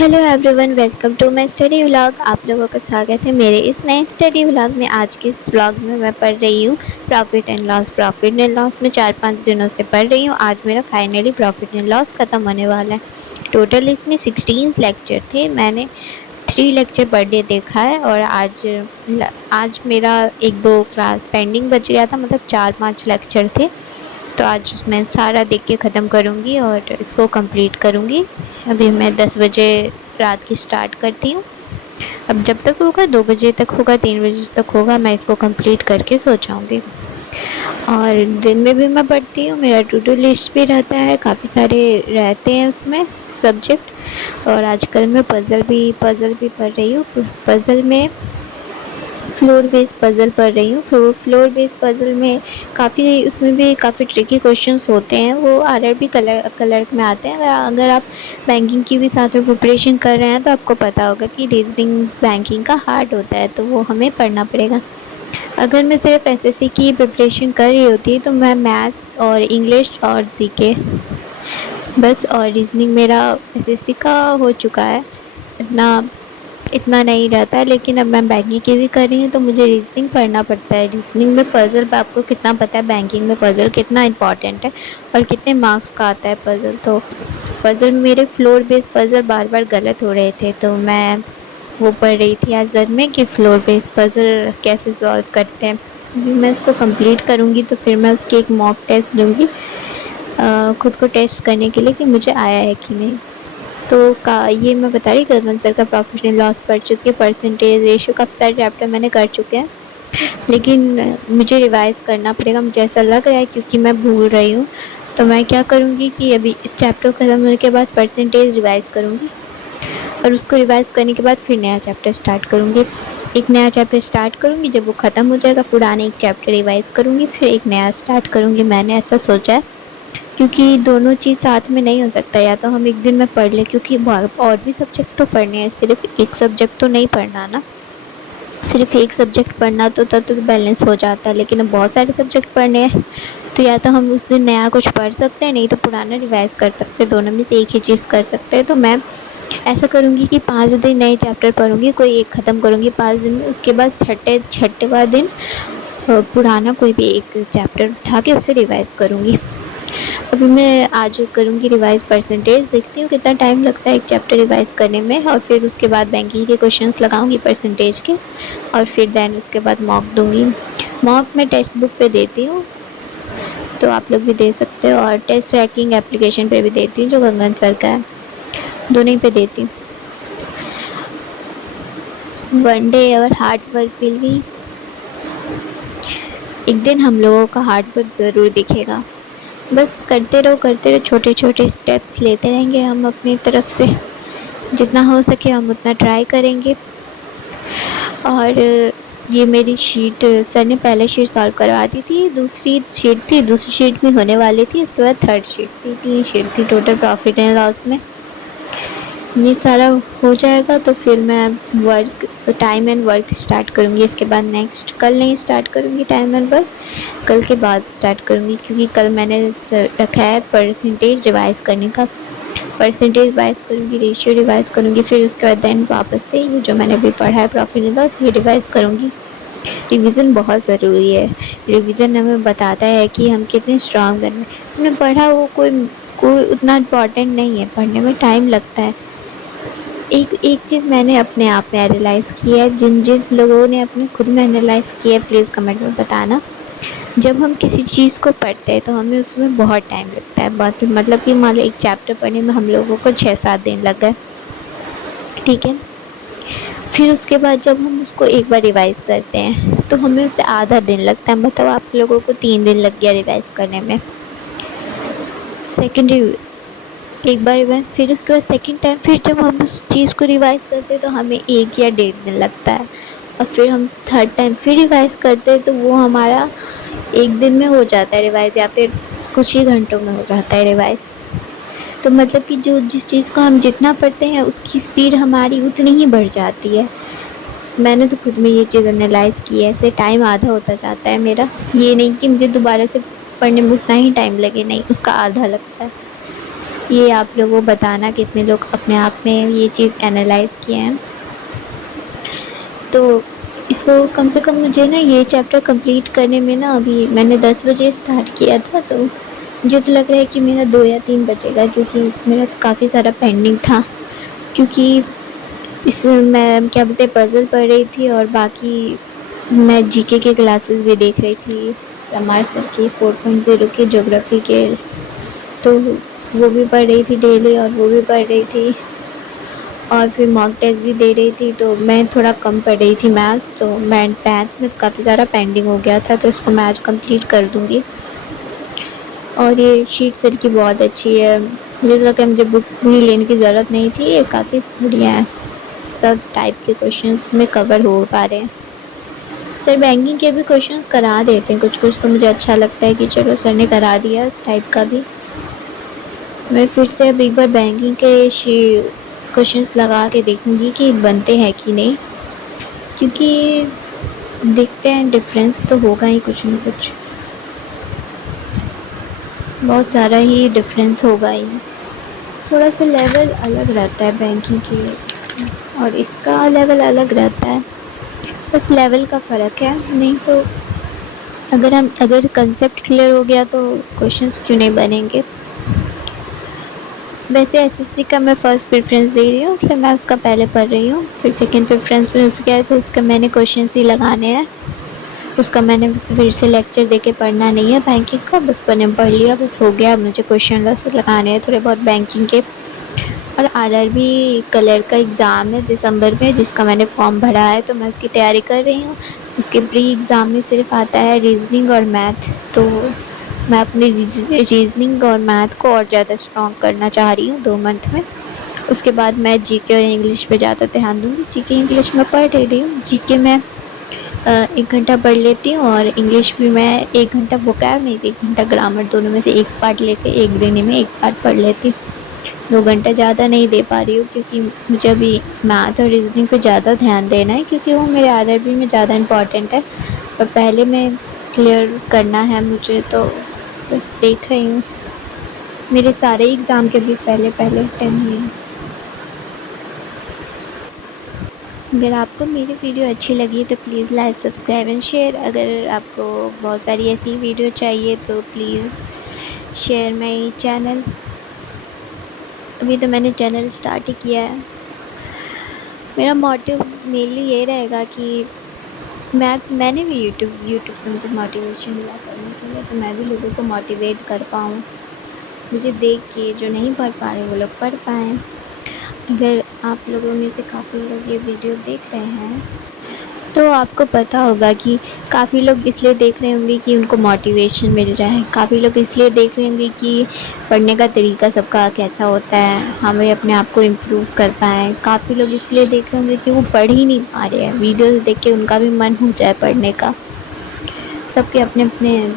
Hello everyone, welcome to my study vlog. आप लोगों का स्वागत है मेरे इस नए स्टडी व्लॉग में। आज के इस व्लॉग में मैं पढ़ रही हूँ profit and loss. Profit and loss में 4-5 दिनों से पढ़ रही हूँ। आज मेरा फाइनली प्रॉफिट एंड लॉस ख़त्म होने वाला है। टोटल इसमें 16 लेक्चर थे। मैंने 3 लेक्चर पर डे देखा है और आज मेरा 1-2 क्लास पेंडिंग बच गया था, मतलब 4-5 लेक्चर थे। तो आज मैं सारा देख के ख़त्म करूँगी और इसको कंप्लीट करूँगी। अभी मैं 10 बजे रात की स्टार्ट करती हूँ। अब जब तक होगा 2 बजे तक होगा, 3 बजे तक होगा, मैं इसको कंप्लीट करके सो जाऊँगी। और दिन में भी मैं पढ़ती हूँ, मेरा टू डू लिस्ट भी रहता है, काफ़ी सारे रहते हैं उसमें सब्जेक्ट। और आजकल मैं पज़ल भी पढ़ रही हूँ। पज़ल में फ्लोर बेस्ड पज़ल पढ़ रही हूँ। फ्लोर बेस्ड पज़ल में उसमें भी काफ़ी ट्रिकी क्वेश्चंस होते हैं। वो आरआरबी क्लर्क में आते हैं। अगर आप बैंकिंग की भी साथ में प्रिपरेशन कर रहे हैं तो आपको पता होगा कि रीजनिंग बैंकिंग का हार्ड होता है, तो वो हमें पढ़ना पड़ेगा। अगर मैं सिर्फ एसएससी की प्रिपरेशन कर रही होती तो मैं मैथ्स और इंग्लिश और जीके बस, और रीजनिंग मेरा एसएससी का हो चुका है। इतना इतना नहीं रहता है, लेकिन अब मैं बैंकिंग की भी कर रही हूँ तो मुझे रीजनिंग पढ़ना पड़ता है। रीजनिंग में पज़ल आपको कितना पता है बैंकिंग में पज़ल कितना इम्पॉर्टेंट है और कितने मार्क्स का आता है पज़ल। तो पज़ल में मेरे फ्लोर बेस्ड पज़ल बार बार गलत हो रहे थे, तो मैं वो पढ़ रही थी आज दिन में कि फ्लोर बेस्ड पज़ल कैसे सॉल्व करते हैं। अभी मैं उसको कंप्लीट करूँगी तो फिर मैं उसकी एक मॉक टेस्ट लूँगी, खुद को टेस्ट करने के लिए कि मुझे आया है कि नहीं। तो ये मैं बता रही गगन सर का प्रॉफिट एंड लॉस पढ़ चुकी है। परसेंटेज रेशियो काफ़ी सारे चैप्टर मैंने कर चुके हैं, लेकिन मुझे रिवाइज़ करना पड़ेगा। मुझे ऐसा लग रहा है क्योंकि मैं भूल रही हूँ। तो मैं क्या करूँगी कि अभी इस चैप्टर ख़त्म होने के बाद परसेंटेज रिवाइज़ करूँगी और उसको रिवाइज़ करने के बाद फिर नया चैप्टर स्टार्ट करूँगी। एक नया चैप्टर स्टार्ट करूँगी, जब वो ख़त्म हो जाएगा पुराने एक चैप्टर रिवाइज़ करूँगी, फिर एक नया स्टार्ट करूँगी। मैंने ऐसा सोचा है, क्योंकि दोनों चीज़ साथ में नहीं हो सकता। या तो हम एक दिन में पढ़ लें, क्योंकि और भी सब्जेक्ट तो पढ़ने हैं, सिर्फ एक सब्जेक्ट तो नहीं पढ़ना ना। सिर्फ एक सब्जेक्ट पढ़ना तो तब तो बैलेंस हो जाता है, लेकिन अब बहुत सारे सब्जेक्ट पढ़ने हैं। तो या तो हम उस दिन नया कुछ पढ़ सकते हैं, नहीं तो पुराना रिवाइज़ कर सकते हैं। दोनों में से एक ही चीज़ कर सकते हैं। तो मैं ऐसा करूँगी कि 5 दिन नए चैप्टर पढ़ूँगी, कोई एक ख़त्म करूँगी 5 दिन में। उसके बाद छठेवां दिन पुराना कोई भी एक चैप्टर उठा के उसे रिवाइज़ करूँगी। अभी मैं आज करूँगी रिवाइज़। परसेंटेज देखती हूँ कितना टाइम लगता है एक चैप्टर रिवाइज़ करने में, और फिर उसके बाद बैंकिंग के क्वेश्चंस लगाऊँगी परसेंटेज के, और फिर देन उसके बाद मॉक दूँगी। मॉक मैं टेक्स्ट बुक पे देती हूँ, तो आप लोग भी दे सकते हो, और टेस्ट ट्रैकिंग एप्लीकेशन पे भी देती हूँ जो गगन सर का है। दोनों ही पे देती हूँ। वन डे और हार्ड वर्क विल बी, एक दिन हम लोगों का हार्ड वर्क ज़रूर दिखेगा। बस करते रहो, छोटे छोटे स्टेप्स लेते रहेंगे हम अपनी तरफ से। जितना हो सके हम उतना ट्राई करेंगे। और ये मेरी शीट सर ने पहले शीट सॉल्व करवा दी थी, दूसरी शीट भी होने वाली थी, इसके बाद थर्ड शीट थी। 3 शीट थी टोटल प्रॉफिट एंड लॉस में। ये सारा हो जाएगा तो फिर मैं टाइम एंड वर्क स्टार्ट करूँगी। इसके बाद नेक्स्ट कल नहीं स्टार्ट करूँगी टाइम एंड वर्क, कल के बाद स्टार्ट करूँगी, क्योंकि कल मैंने रखा है परसेंटेज रिवाइज़ करने का। परसेंटेज रिवाइज़ करूँगी, रेशियो रिवाइज़ करूँगी, फिर उसके बाद देन वापस से ये जो मैंने अभी पढ़ा है प्रॉफिट एंड लॉस ये रिवाइज़ करूँगी। रिवीजन बहुत ज़रूरी है। रिवीजन हमें बताता है कि हम कितने स्ट्रांग बने। हमने पढ़ा वो कोई उतना इम्पोर्टेंट नहीं है, पढ़ने में टाइम लगता है। एक एक चीज़ मैंने अपने आप में एनालाइज़ की है, जिन जिन लोगों ने अपने खुद में एनालाइज़ किया है प्लीज़ कमेंट में बताना। जब हम किसी चीज़ को पढ़ते हैं तो हमें उसमें बहुत टाइम लगता है। बात मतलब कि मान लो एक चैप्टर पढ़ने में हम लोगों को 6-7 दिन लग गए, ठीक है। फिर उसके बाद जब हम उसको एक बार रिवाइज़ करते हैं तो हमें उसे आधा दिन लगता है। मतलब आप लोगों को 3 दिन लग गया रिवाइज़ करने में। सेकेंड एक बार रिवाइज, फिर उसके बाद सेकंड टाइम फिर जब हम उस चीज़ को रिवाइज़ करते हैं तो हमें 1 या 1.5 दिन लगता है। और फिर हम थर्ड टाइम फिर रिवाइज़ करते हैं तो वो हमारा 1 दिन में हो जाता है रिवाइज़, या फिर कुछ ही घंटों में हो जाता है रिवाइज़। तो मतलब कि जो जिस चीज़ को हम जितना पढ़ते हैं उसकी स्पीड हमारी उतनी ही बढ़ जाती है। मैंने तो खुद में ये चीज़ एनालाइज़ की है। ऐसे टाइम आधा होता जाता है मेरा। ये नहीं कि मुझे दोबारा से पढ़ने में उतना ही टाइम लगे, नहीं, उसका आधा लगता है। ये आप लोगों को बताना कितने लोग अपने आप में ये चीज़ एनालाइज़ किए हैं। तो इसको कम से कम मुझे ना ये चैप्टर कंप्लीट करने में ना, अभी मैंने 10 बजे स्टार्ट किया था, तो मुझे तो लग रहा है कि मेरा 2 या 3 बजेगा, क्योंकि मेरा काफ़ी सारा पेंडिंग था। क्योंकि इस मैं क्या बोलते हैं पज़ल पढ़ रही थी, और बाकी मैं जीके के क्लासेस भी देख रही थी, परमार सर की 4.0 के ज्योग्राफी के, तो वो भी पढ़ रही थी डेली, और वो भी पढ़ रही थी, और फिर मॉक टेस्ट भी दे रही थी। तो मैं थोड़ा कम पढ़ रही थी मैथ्स, तो मैथ्स में काफ़ी सारा पेंडिंग हो गया था, तो इसको मैं आज कंप्लीट कर दूँगी। और ये शीट सर की बहुत अच्छी है, मुझे तो लगता है मुझे बुक भी लेने की ज़रूरत नहीं थी, ये काफ़ी बढ़िया है, सब टाइप के क्वेश्चंस में कवर हो पा रहे हैं। सर बैंकिंग के भी क्वेश्चंस करा देते हैं कुछ-कुछ, तो मुझे अच्छा लगता है कि चलो सर ने करा दिया इस टाइप का भी। मैं फिर से अब एक बार बैंकिंग के क्वेश्चंस लगा के देखूँगी कि बनते हैं कि नहीं, क्योंकि देखते हैं डिफरेंस तो होगा ही कुछ न कुछ, बहुत सारा ही डिफरेंस होगा ही। थोड़ा सा लेवल अलग रहता है बैंकिंग के, और इसका लेवल अलग रहता है, बस लेवल का फ़र्क है। नहीं तो अगर कंसेप्ट क्लियर हो गया तो क्वेश्चंस क्यों नहीं बनेंगे। वैसे एसएससी का मैं फ़र्स्ट प्रेफरेंस दे रही हूँ, इसलिए मैं उसका पहले पढ़ रही हूँ। फिर सेकंड प्रेफरेंस में उसका है, तो उसका मैंने क्वेश्चंस ही लगाने हैं। उसका मैंने बस फिर से लेक्चर देके पढ़ना नहीं है बैंकिंग का, बस मैंने पढ़ लिया, बस हो गया। मुझे क्वेश्चन बस लगाने हैं थोड़े बहुत बैंकिंग के। और आरआरबी कलर का एग्ज़ाम है दिसंबर में, जिसका मैंने फॉर्म भरा है, तो मैं उसकी तैयारी कर रही हूँ। उसके प्री एग्ज़ाम में सिर्फ आता है रीज़निंग और मैथ, तो मैं अपने रीज़निंग और मैथ को और ज़्यादा स्ट्रॉन्ग करना चाह रही हूँ 2 मंथ में। उसके बाद मैं जीके और इंग्लिश पे ज़्यादा ध्यान दूँगी। जीके इंग्लिश में पढ़ रही हूँ, जीके में 1 घंटा पढ़ लेती हूँ, और इंग्लिश भी मैं 1 घंटा वोकैब नहीं तो 1 घंटा ग्रामर, दोनों में से एक पार्ट लेके एक दिन में एक पार्ट पढ़ लेती हूँ। 2 घंटा ज़्यादा नहीं दे पा रही हूँ, क्योंकि मुझे अभी मैथ और रीज़निंग पे ज़्यादा ध्यान देना है, क्योंकि वो मेरे आरआरबी में ज़्यादा इम्पॉर्टेंट है, और पहले में क्लियर करना है मुझे, तो बस देख रही हूँ। मेरे सारे एग्ज़ाम के भी पहले अटेम्प्ट हुए हैं। अगर आपको मेरी वीडियो अच्छी लगी तो please like, subscribe and share. अगर आपको बहुत सारी ऐसी वीडियो चाहिए तो प्लीज़ शेयर माई चैनल। अभी तो मैंने चैनल स्टार्ट ही किया है। मेरा मोटिव मेनली ये रहेगा कि मैंने भी यूट्यूब से मुझे मोटिवेशन मिला करने के लिए, तो मैं भी लोगों को मोटिवेट कर पाऊँ, मुझे देख के जो नहीं पढ़ पा रहे वो लोग पढ़ पाएँ। अगर आप लोगों में से काफ़ी लोग ये वीडियो देख रहे हैं, तो आपको पता होगा कि काफ़ी लोग इसलिए देख रहे होंगे कि उनको मोटिवेशन मिल जाए, काफ़ी लोग इसलिए देख रहे होंगे कि पढ़ने का तरीका सबका कैसा होता है, हमें अपने आप को इम्प्रूव कर पाएँ। काफ़ी लोग इसलिए देख रहे होंगे कि वो पढ़ ही नहीं पा रहे हैं, वीडियोज़ देख के उनका भी मन हो जाए पढ़ने का। सबके अपने-अपने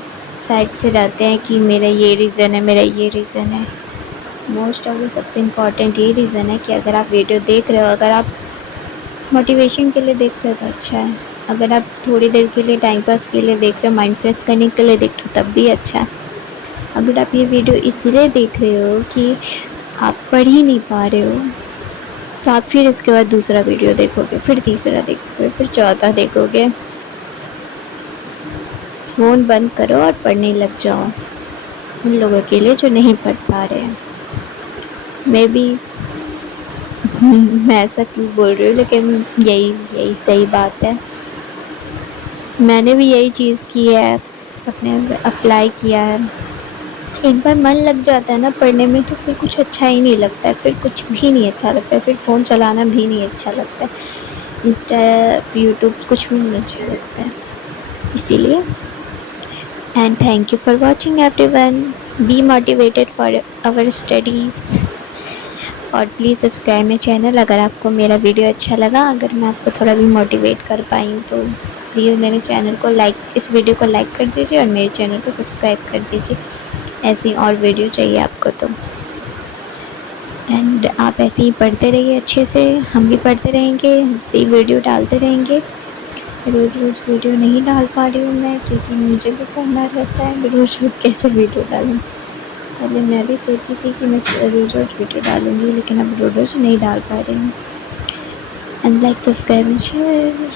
साइड से रहते हैं कि मेरा ये रीज़न है, मेरा ये रीज़न है। मोस्ट ऑफ सबसे इम्पॉर्टेंट ये रीज़न है कि अगर आप वीडियो देख रहे हो, अगर आप मोटिवेशन के लिए देख रहे हो तो अच्छा है, अगर आप थोड़ी देर के लिए टाइम पास के लिए देख रहे हो, माइंड फ्रेश करने के लिए देख रहे हो, तब भी अच्छा है। अगर आप ये वीडियो इसलिए देख रहे हो कि आप पढ़ ही नहीं पा रहे हो, तो आप फिर इसके बाद दूसरा वीडियो देखोगे, फिर तीसरा देखोगे, फिर चौथा देखोगे। फ़ोन बंद करो और पढ़ने लग जाओ, उन लोगों के लिए जो नहीं पढ़ पा रहे हैं। मैं भी मैं ऐसा क्यों बोल रही हूँ, लेकिन यही सही बात है। मैंने भी यही चीज़ की है, अपने अप्लाई किया है। एक बार मन लग जाता है ना पढ़ने में, तो फिर कुछ अच्छा ही नहीं लगता है, फिर कुछ भी नहीं अच्छा लगता है, फिर फ़ोन चलाना भी नहीं अच्छा लगता है। इंस्टा, यूट्यूब कुछ भी नहीं अच्छा लगता है। इसीलिए and thank you for watching everyone. Be motivated for our studies, और प्लीज़ सब्सक्राइब माई चैनल। अगर आपको मेरा वीडियो अच्छा लगा, अगर मैं आपको थोड़ा भी मोटिवेट कर पाई हूँ, तो प्लीज़ मेरे चैनल को लाइक, इस वीडियो को लाइक कर दीजिए, और मेरे चैनल को सब्सक्राइब कर दीजिए। ऐसी और वीडियो चाहिए आपको तो। एंड आप ऐसे ही पढ़ते रहिए अच्छे से, हम भी पढ़ते रहेंगे, ऐसे ही वीडियो डालते रहेंगे। रोज़ रोज़ वीडियो नहीं डाल पा रही हूँ मैं, क्योंकि मुझे भी पढ़ना रहता है, रोज़ रोज़ कैसे वीडियो डालूँ। पहले मैं भी सोची थी कि मैं रोज़ रोज़ वीडियो डालूँगी, लेकिन अब रोज़ रोज़ नहीं डाल पा रही हूँ। And like, subscribe and share.